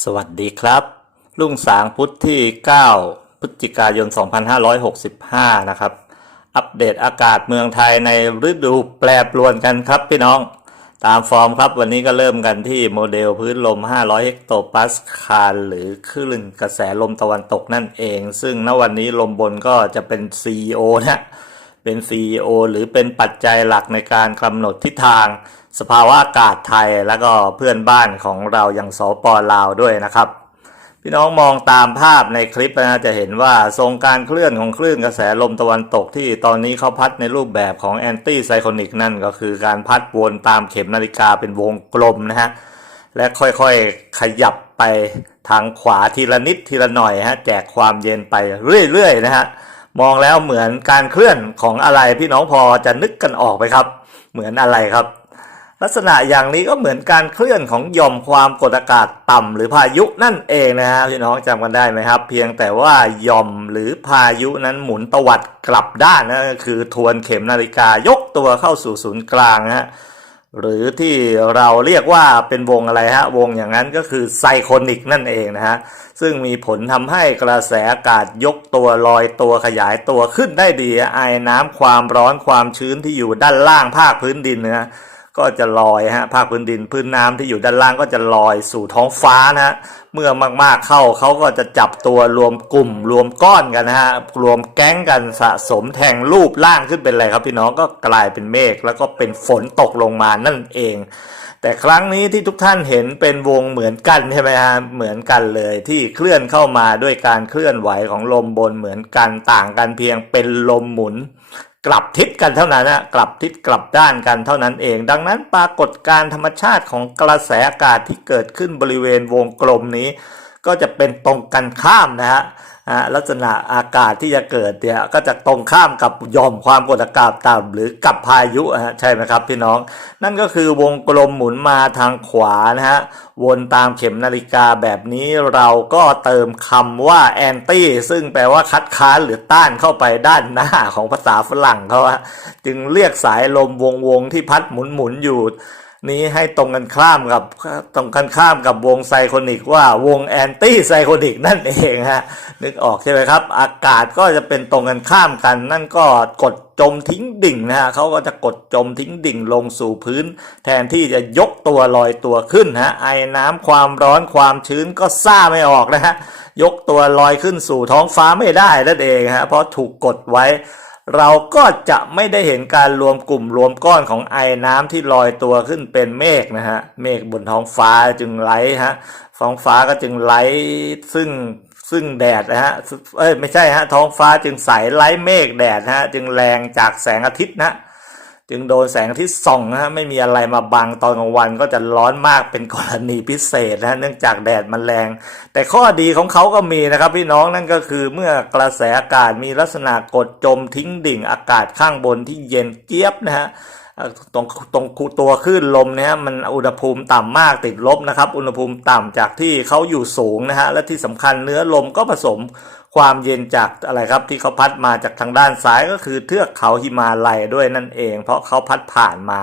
สวัสดีครับ รุ่งสางพุทธที่ 9 พฤศจิกายน 2565 นะครับ อัปเดตอากาศเมืองไทยในฤดูแปรปรวนกันครับพี่น้อง ตามฟอร์มครับวันนี้ก็เริ่มกันที่โมเดลพื้นลม 500 เฮกโตปาสคาลหรือคลื่นกระแสลมตะวันตกนั่นเอง ซึ่งณวันนี้ลมบนก็จะเป็น CEO นะ เป็น CEO หรือเป็นปัจจัยหลักในการกำหนดทิศทาง สภาวะอากาศไทยแล้วก็เพื่อนบ้านของเราอย่างสปลาวด้วยนะครับ พี่น้องมองตามภาพในคลิปนะจะเห็นว่าทรงการเคลื่อนของคลื่นกระแสลมตะวันตกที่ตอนนี้เขาพัดในรูปแบบของแอนตี้ไซโคนิกนั่นก็คือการพัดวนตามเข็มนาฬิกาเป็นวงกลมนะฮะและค่อยๆ ขยับไปทางขวาทีละนิดทีละหน่อยฮะแจกความเย็นไปเรื่อยๆนะฮะ มองแล้วเหมือนการเคลื่อนของอะไรพี่น้องพอจะนึกกันออกไหมครับ เหมือนอะไรครับ ลักษณะอย่างนี้ก็เหมือนการเคลื่อนของหย่อมความกดอากาศต่ำหรือพายุนั่นเองนะฮะพี่น้องจำกันได้ไหมครับ เพียงแต่ว่าหย่อมหรือพายุนั้นหมุนตวัดกลับด้านนะคือทวนเข็มนาฬิกายกตัวเข้าสู่ศูนย์กลางนะฮะ หรือที่เราเรียกว่าเป็นวงอะไรฮะ วงอย่างนั้นก็คือไซโคนิกนั่นเองนะฮะ ซึ่งมีผลทำให้กระแสอากาศยกตัวลอยตัวขยายตัวขึ้นได้ดีไอ้น้ำความร้อนความชื้นที่อยู่ด้านล่างภาคพื้นดินนะ ก็จะลอยฮะภาคพื้นดินพื้นน้ำที่อยู่ด้านล่างก็จะลอยสู่ท้องฟ้านะฮะเมื่อมากๆเข้าเขาก็จะจับตัวรวมกลุ่มรวมก้อนกันนะฮะรวมแก๊งกันสะสมแทงรูปล่างขึ้นเป็นอะไรครับพี่น้องก็กลายเป็นเมฆแล้วก็เป็นฝนตกลงมานั่นเอง แต่ครั้งนี้ที่ทุกท่านเห็นเป็นวงเหมือนกันใช่ไหมฮะเหมือนกันเลยที่เคลื่อนเข้ามาด้วยการเคลื่อนไหวของลมบนเหมือนกันต่างกันเพียงเป็นลมหมุน กลับทิศกันเท่านั้นนะกลับทิศกลับด้านกันเท่านั้นเอง ดังนั้นปรากฏการธรรมชาติของกระแสอากาศที่เกิดขึ้นบริเวณวงกลมนี้ ก็จะเป็นตรงกันข้ามนะฮะลักษณะอากาศที่จะเกิดเนี่ยก็จะตรงข้ามกับยอมความกดอากาศต่ำหรือกับพายุฮะใช่ไหมครับพี่น้อง นั่นก็คือวงกลมหมุนมาทางขวานะฮะวนตามเข็มนาฬิกาแบบนี้เราก็เติมคำว่าแอนตี้ซึ่งแปลว่าคัดค้านหรือต้านเข้าไปด้านหน้าของภาษาฝรั่งเขาจึงเรียกสายลมวงวงๆที่พัดหมุนหมุนๆอยู่ นี้ให้ตรงกันข้ามกับตรงกันข้ามกับวงไซโคนิกว่าวงแอนตี้ไซโคนิกนั่นเองฮะนึกออกใช่ไหมครับ อากาศก็จะเป็นตรงกันข้ามกัน นั่นก็กดจมทิ้งดิ่งนะฮะเขาก็จะกดจมทิ้งดิ่งลงสู่พื้น แทนที่จะยกตัวลอยตัวขึ้นฮะไอ้น้ำความร้อนความชื้นก็ซ่าไม่ออกนะฮะยกตัวลอยขึ้นสู่ท้องฟ้าไม่ได้นั่นเองฮะเพราะถูกกดไว้ เราก็จะไม่ได้เห็นการรวมกลุ่มรวมก้อนของไอน้ำที่ลอยตัวขึ้นเป็นเมฆนะฮะ เมฆบนท้องฟ้าจึงไหลฮะท้องฟ้าก็จึงไหลซึ่งซึ่งแดดนะฮะ เอ้ยไม่ใช่ฮะท้องฟ้าจึงใสไล่เมฆแดดนะฮะจึงแรงจากแสงอาทิตย์นะ จึงโดนแสงที่ส่องนะฮะไม่มีอะไรมาบังตอนกลางวันก็จะร้อนมากเป็นกรณีพิเศษนะเนื่องจากแดดมันแรง แต่ข้อดีของเขาก็มีนะครับ พี่น้องนั่นก็คือเมื่อกระแสอากาศมีลักษณะกดจมทิ้งดิ่งอากาศข้างบนที่เย็นเจี๊ยบนะฮะตรงตรงตัวคลื่นลมเนี่ยมันอุณหภูมิต่ำมากติดลบนะครับ อุณหภูมิต่ำจากที่เขาอยู่สูงนะฮะและที่สำคัญเนื้อลมก็ผสมความเย็นจากอะไรครับที่เขาพัดมาจากทางด้านซ้ายก็คือเทือกเขาหิมาลัยด้วยนั่นเอง เพราะเขาพัดผ่านมา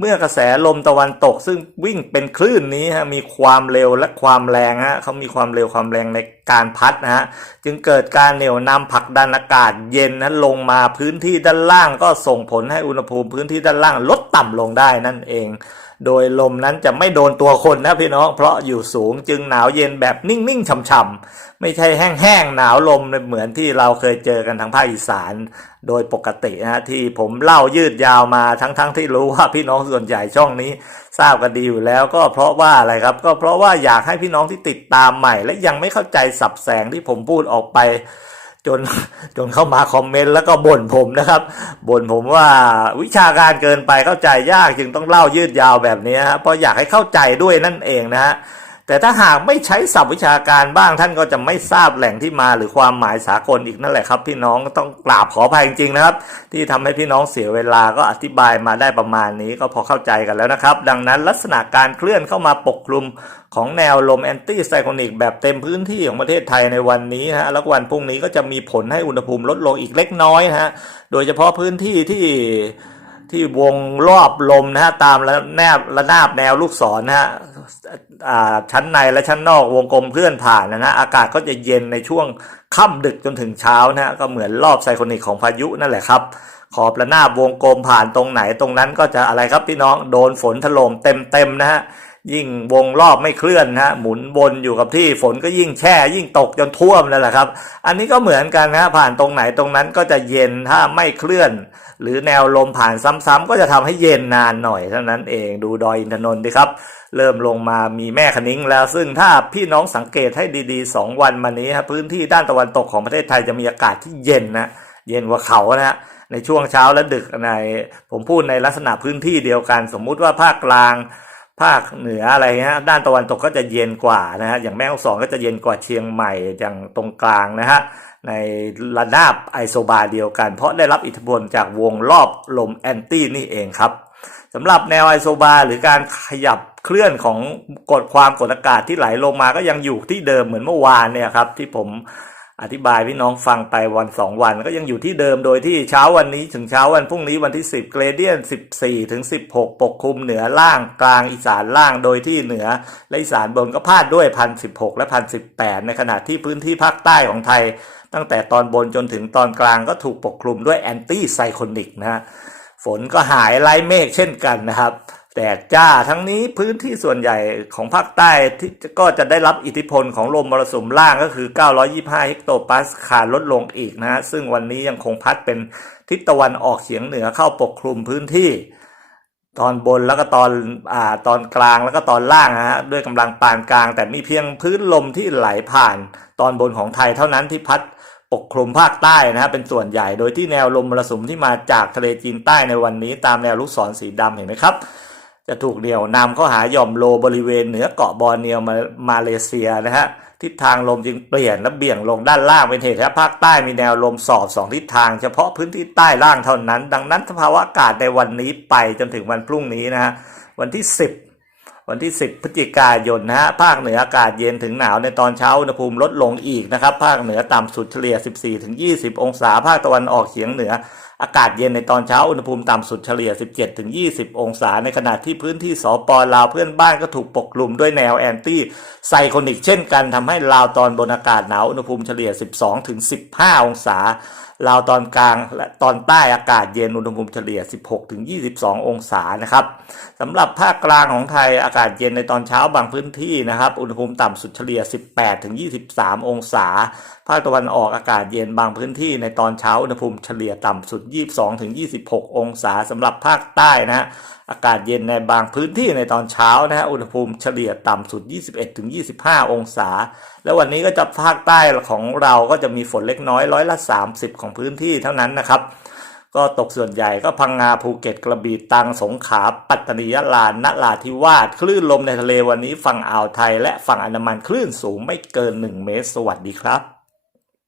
เมื่อกระแสลมตะวันตก ซึ่งวิ่งเป็นคลื่นนี้ฮะมีความเร็วและความแรงฮะเขามีความเร็วความแรงในการพัดนะฮะจึงเกิดการเหนี่ยวนำผลักดันอากาศเย็นนั้นลงมาพื้นที่ด้านล่างก็ส่งผลให้อุณหภูมิพื้นที่ด้านล่างลดต่ำลงได้นั่นเอง โดยลมนั้นจะไม่โดนตัวคนนะพี่น้องเพราะอยู่สูงจึงหนาวเย็นแบบนิ่งๆช่ำๆไม่ใช่แห้งๆหนาวลมเหมือนที่เราเคยเจอกันทางภาคอีสาน โดยปกตินะฮะที่ผมเล่ายืดยาวมาทั้งๆที่รู้ว่าพี่น้องส่วนใหญ่ช่องนี้ทราบกันดีอยู่แล้ว ก็เพราะว่าอะไรครับ ก็เพราะว่าอยากให้พี่น้องที่ติดตามใหม่ และยังไม่เข้าใจสับแสงที่ผมพูดออกไปจนจนเข้ามาคอมเมนต์แล้วก็บ่นผมนะครับบ่นผมว่าวิชาการเกินไปเข้าใจยากจึงต้องเล่ายืดยาวแบบนี้ฮะเพราะอยากให้เข้าใจด้วยนั่นเองนะฮะ แต่ถ้าหากไม่ใช้ศัพท์วิชาการบ้างท่านก็จะไม่ทราบแหล่งที่มาหรือความหมายสากลอีกนั่นแหละครับ พี่น้องต้องกราบขออภัยจริงๆนะครับ ที่ทำให้พี่น้องเสียเวลาก็อธิบายมาได้ประมาณนี้ก็พอเข้าใจกันแล้วนะครับ ดังนั้นลักษณะการเคลื่อนเข้ามาปกคลุมของแนวลมแอนตี้ไซโคนิกแบบเต็มพื้นที่ของประเทศไทยในวันนี้นะฮะแล้ววันพรุ่งนี้ก็จะมีผลให้อุณหภูมิลดลงอีกเล็กน้อยนะฮะโดยเฉพาะพื้นที่ที่ที่วงรอบลมนะฮะตามระแนบระนาบแนวลูกศรนะฮะ ชั้นในและชั้นนอกวงกลมเคลื่อนผ่านนะนะอากาศก็จะเย็นในช่วงค่ำดึกจนถึงเช้านะฮะก็เหมือนรอบไซโคนิกของพายุนั่นแหละครับ ขอบระนาบวงกลมผ่านตรงไหนตรงนั้นก็จะอะไรครับพี่น้องโดนฝนถล่มเต็มๆนะฮะ ยิ่งวงรอบไม่เคลื่อนนะฮะหมุนวนอยู่กับที่ฝนก็ยิ่งแช่ ยิ่งตกจนท่วมนั่นแหละครับ อันนี้ก็เหมือนกันนะผ่านตรงไหนตรงนั้นก็จะเย็นถ้าไม่เคลื่อน หรือแนวลมผ่านซ้ำๆก็จะทำให้เย็นนานหน่อยเท่านั้นเองดูดอยอินทนนท์ดิครับ เริ่มลงมามีแม่คะนิ้งแล้ว ซึ่งถ้าพี่น้องสังเกตให้ดีๆ 2 วันมานี้ครับพื้นที่ด้านตะวันตกของประเทศไทยจะมีอากาศที่เย็นนะเย็นกว่าเขานะฮะในช่วงเช้าและดึกในผมพูดในลักษณะพื้นที่เดียวกัน สมมุติว่าภาคกลาง ภาคเหนืออะไรเงี้ยด้านตะวันตกก็จะเย็นกว่านะฮะอย่างแม่ฮ่องสอนก็จะเย็นกว่าเชียงใหม่อย่างตรงกลางนะฮะในระนาบไอโซบาเดียวกัน เพราะได้รับอิทธิพลจากวงรอบลมแอนตี้นี่เองครับสำหรับแนวไอโซบาหรือการขยับเคลื่อนของกดความกดอากาศที่ไหลลงมาก็ยังอยู่ที่เดิมเหมือนเมื่อวานเนี่ยครับที่ผม อธิบายพี่น้องฟังไปวันสองวันก็ยังอยู่ที่เดิมโดยที่เช้าวันนี้ถึงเช้าวันพรุ่งนี้วันที่ 10 เกรเดียน 14 ถึง 16 ปกคลุมเหนือล่างกลางอีสานล่างโดยที่เหนือและอีสานบนก็พาดด้วย 1,016 และ 1,018 ในขณะที่พื้นที่ภาคใต้ของไทย ตั้งแต่ตอนบนจนถึงตอนกลางก็ถูกปกคลุมด้วยแอนตี้ไซโคนิกนะฮะฝนก็หายไล่เมฆเช่นกันนะครับ แดดจ้าทั้งนี้พื้นที่ส่วนใหญ่ของภาคใต้ที่ก็จะได้รับอิทธิพลของลมมรสุมล่างก็คือ 925 เฮกโตปาสคาลลดลงอีกนะฮะซึ่งวันนี้ยังคงพัดเป็นทิศตะวันออกเฉียงเหนือเข้าปกคลุมพื้นที่ ตอนบนแล้วก็ตอนอ่าตอนกลางแล้วก็ตอนล่างนะฮะด้วยกำลังปานกลาง แต่มีเพียงพื้นลมที่ไหลผ่าน ตอนบนของไทยเท่านั้นที่พัดปกคลุมภาคใต้นะฮะเป็นส่วนใหญ่โดยที่แนวลมมรสุมที่มาจากทะเลจีนใต้ในวันนี้ ตามแนวลูกศรสีดำเห็นไหมครับ จะถูกเหนี่ยวนำเข้าหาย่อมโลบริเวณเหนือเกาะบอร์เนียวมามาเลเซียนะฮะทิศทางลมจึงเปลี่ยนและเบี่ยงลงด้านล่างเป็นเหตุให้ภาคใต้มีแนวลมสอบสองทิศทาง เฉพาะพื้นที่ใต้ล่างเท่านั้น ดังนั้นสภาวะอากาศในวันนี้ไปจนถึงวันพรุ่งนี้นะฮะวันที่ 10 วันที่ 10 พฤศจิกายนนะฮะภาคเหนืออากาศเย็นถึงหนาวในตอนเช้าอุณหภูมิลดลงอีกนะครับ ภาคเหนือต่ำสุดเฉลี่ย 14-20 องศา ภาคตะวันออกเฉียงเหนืออากาศเย็นในตอนเช้าอุณหภูมิต่ำสุดเฉลี่ย 17-20 องศา ในขณะที่พื้นที่สปลาวเพื่อนบ้านก็ถูกปกคลุมด้วยแนวแอนตี้ไซโคนิกเช่นกันทำให้ลาวตอนบนอากาศหนาวอุณหภูมิเฉลี่ย 12-15 องศาลาวตอนกลางและตอนใต้อากาศเย็นอุณหภูมิเฉลี่ย 16-22 องศานะครับสำหรับภาคกลางของไทยอากาศาศเย็นในตอนเช้าบางพื้นที่นะครับ อุณหภูมิต่ำสุดเฉลี่ย 18-23 องศา ภาคตะวันออกอากาศเย็นบางพื้นที่ในตอนเช้าอุณหภูมิเฉลี่ยต่ำสุด 22-26 องศาสำหรับภาคใต้นะฮะอากาศเย็นในบางพื้นที่ในตอนเช้านะฮะอุณหภูมิเฉลี่ยต่ำสุด 21-25 องศา แล้ววันนี้ก็จะภาคใต้ของเราก็จะมีฝนเล็กน้อยร้อยละ 30 ของพื้นที่เท่านั้นนะครับ ก็ตกส่วนใหญ่ก็พังงาภูเก็ตกระบี่ตังสงขลาปัตตานียะลานราธิวาสคลื่นลมในทะเลวันนี้ฝั่งอ่าวไทย และฝั่งอันดามันคลื่นสูงไม่เกิน 1 เมตร สวัสดีครับ